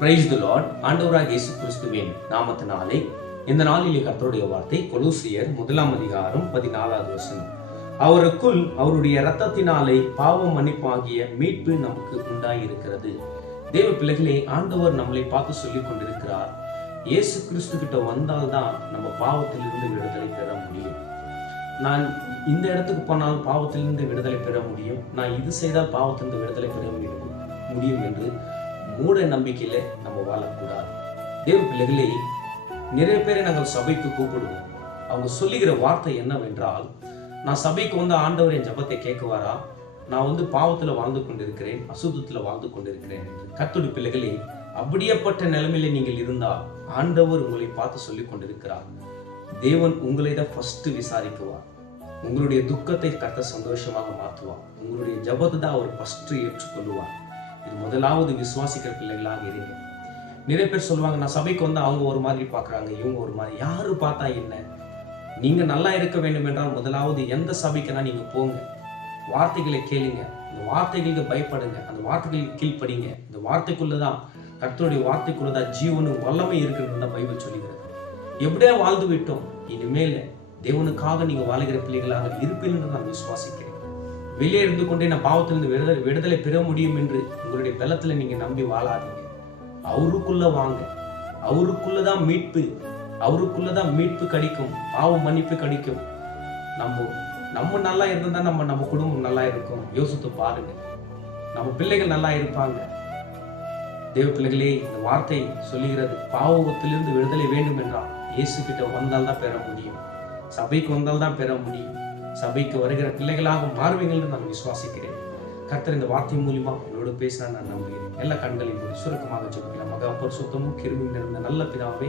Praise the Lord ஆண்டவராக இயேசு கிறிஸ்துவின் நாமத்தினாலே இந்த நாளிலே கர்த்தருடைய வார்த்தை கொலூசியர் முதலாம் அதிகாரம் பதினாலாவது வசனம். அவருக்குள் அவருடைய இரத்தத்தினாலே பாவம் மன்னிப்பாகிய மீட்பு நமக்கு உண்டாயிருக்கிறது. தேவ பிள்ளைகளே ஆண்டவர் நம்மளை பார்த்து சொல்லிக் கொண்டிருக்கிறார். இயேசு கிறிஸ்து கிட்ட வந்தால்தான் நம்ம பாவத்திலிருந்து விடுதலை பெற முடியும். நான் இந்த இடத்துக்கு போனால் பாவத்திலிருந்து விடுதலை பெற முடியும். நான் இது செய்தால் பாவத்திலிருந்து விடுதலை பெற முடியும் முடியும் என்று மூட நம்பிக்கையில நம்ம வாழக்கூடாது. தேவ பிள்ளைகளே நிறைய பேரை நாங்கள் சபைக்கு கூப்பிடுவோம். அவங்க சொல்லுகிற வார்த்தை என்னவென்றால் நான் சபைக்கு வந்து ஆண்டவர் என் ஜபத்தை கேட்குவாரா? நான் வந்து பாவத்தில் வாழ்ந்து கொண்டிருக்கிறேன் அசுத்தத்தில் வாழ்ந்து கொண்டிருக்கிறேன் என்று. கத்துடு பிள்ளைகளே அப்படியேப்பட்ட நிலைமையில நீங்கள் இருந்தால் ஆண்டவர் உங்களை பார்த்து சொல்லிக் கொண்டிருக்கிறார். தேவன் உங்களை தான் ஃபர்ஸ்ட் விசாரிக்குவார். உங்களுடைய துக்கத்தை கத்த சந்தோஷமாக மாற்றுவார். உங்களுடைய ஜபத்தை தான் அவர் ஃபர்ஸ்ட் ஏற்றுக்கொள்வார். இது முதலாவது விசுவாசிக்கிற பிள்ளைகளாக இருங்க. நிறைய பேர் சொல்லுவாங்க நான் சபைக்கு வந்து அவங்க ஒரு மாதிரி பார்க்குறாங்க இவங்க ஒரு மாதிரி. யார் பார்த்தா என்ன? நீங்கள் நல்லா இருக்க வேண்டும் என்றால் முதலாவது எந்த சபைக்குனா நீங்கள் போங்க. வார்த்தைகளை கேளுங்க. இந்த வார்த்தைகளுக்கு பயப்படுங்க. அந்த வார்த்தைகளுக்கு கீழ்ப்படிங்க. இந்த வார்த்தைக்குள்ளே தான் கர்த்தருடைய வார்த்தைக்குள்ளதான் ஜீவனும் வல்லமை இருக்கிறது தான் பைபிள் சொல்லுகிறது. எப்படியா வாழ்ந்து விட்டோம் இனிமேல் தேவனுக்காக நீங்கள் வாழ்கிற பிள்ளைகளாக இருப்பீர்கள் நான் விசுவாசிக்கிறேன். வெளியே இருந்து கொண்டே நான் பாவத்திலிருந்து விடுதலை விடுதலை பெற முடியும் என்று உங்களுடைய வெள்ளத்தில் நீங்கள் நம்பி வாழாதீங்க. அவருக்குள்ள வாங்க. அவருக்குள்ளதான் மீட்பு. அவருக்குள்ளதான் மீட்பு கிடைக்கும். பாவம் மன்னிப்பு கிடைக்கும். நம்ம நம்ம நல்லா இருந்தா நம்ம நம்ம குடும்பம் நல்லா இருக்கும். யோசித்து பாருங்க. நம்ம பிள்ளைகள் நல்லா இருப்பாங்க. தேவ பிள்ளைகளே இந்த வார்த்தை சொல்லுகிறது பாவத்திலிருந்து விடுதலை வேண்டும் என்றால் இயேசு கிட்ட வந்தால் தான் பெற முடியும். சபைக்கு வந்தால் தான் பெற முடியும். சபைக்கு வருகிற பிள்ளைகளாக மாறுவீங்கள் என்று நான் விசுவாசிக்கிறேன். கர்த்தர் இந்த வார்த்தை மூலியமா உங்களோட பேச நான் நம்புகிறேன். எல்லா கண்களையும் சுருக்கமாக சொல்லிக்கலாம் மகா பரிசுத்தமும் கிருமி நிறைந்த நல்ல பிதாவே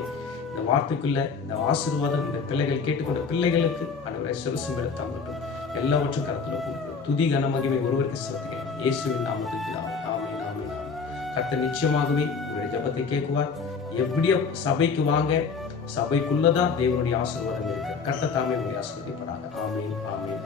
இந்த வார்த்தைக்குள்ள இந்த ஆசீர்வாதம் இந்த பிள்ளைகள் கேட்டுக்கொண்ட பிள்ளைகளுக்கு அனைவரை சிறுசும் தங்கட்டும். எல்லாவற்றும் கருத்துல கொடுக்கிறோம் துதி கன மகிமை ஒருவருக்கு செலுத்துகிறேன். இயேசுவின் நாமத்துக்கு நாமே நாமே ஆமென். கர்த்தர் நிச்சயமாகவே உங்களுடைய ஜபத்தை கேட்குவார். எப்படியோ சபைக்கு வாங்க சபைக்குள்ளதான் தேவனுடைய ஆசீர்வாதம் இருக்கு. கட்டத்தாமே தாமே உங்களுடைய ஆசீர்வதிப்படாக ஆமீன் ஆமீன்